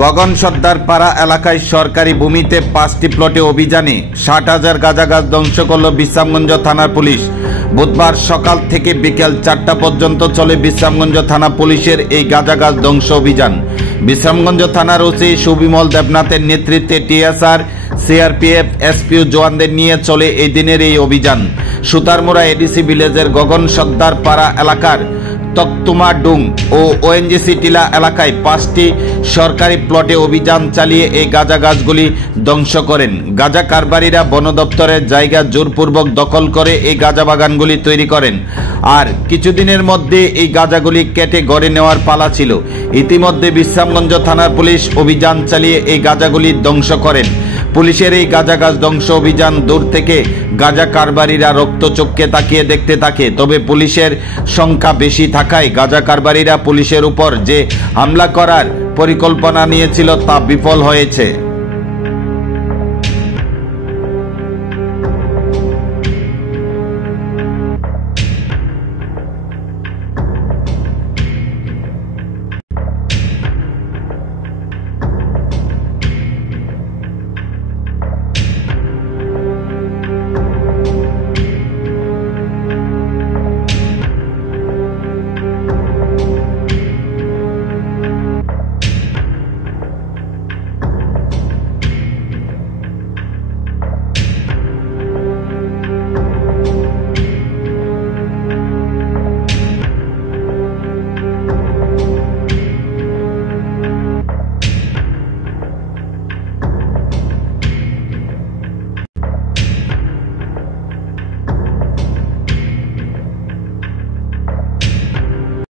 গগন সর্দার পাড়া এলাকায় সরকারি ভূমিতে 5টি প্লটে অভিযানে 60,000 গাঁজা গাছ ধ্বংস করল বিশ্রামগঞ্জ থানার পুলিশ। বুধবার সকাল থেকে বিকেল 4টা পর্যন্ত চলে বিশ্রামগঞ্জ থানা পুলিশের এই গাঁজা গাছ ধ্বংস অভিযান। বিশ্রামগঞ্জ থানার ওসি সুবিমল দেবনাথের নেতৃত্বে টিএসআর, সিআরপিএফ, এসপিও জওয়ানদের নিয়ে চলে এই দিনের এই অভিযান। সুতারমুড়া এডিসি ভিলেজের গগন সর্দার পাড়া এলাকার তক্তুমা ডুং ও ওএনজিসি টিলা এলাকায় 5টি সরকারি প্লটে অভিযান চালিয়ে এই গাঁজা গাছগুলি ধ্বংস করেন। গাঁজা কারবারিরা বন দপ্তরের জায়গা জোরপূর্বক দখল করে এই গাঁজা বাগানগুলি তৈরি করেন। আর কিছুদিনের মধ্যে এই গাঁজাগুলি কেটে গড়ে নেওয়ার পালা ছিল। ইতিমধ্যে বিশ্রামগঞ্জ থানার পুলিশ অভিযান চালিয়ে এই গাঁজাগুলি ধ্বংস করেন। পুলিশের এই গাঁজা গাছ ধ্বংস অভিযান দূর থেকে গাঁজা কারবারিরা রক্তচক্ষে তাকিয়ে দেখতে থাকে। তবে পুলিশের সংখ্যা বেশি থাকায় গাঁজা কারবারিরা পুলিশের উপর যে হামলা করার পরিকল্পনা নিয়েছিল তা বিফল হয়েছে।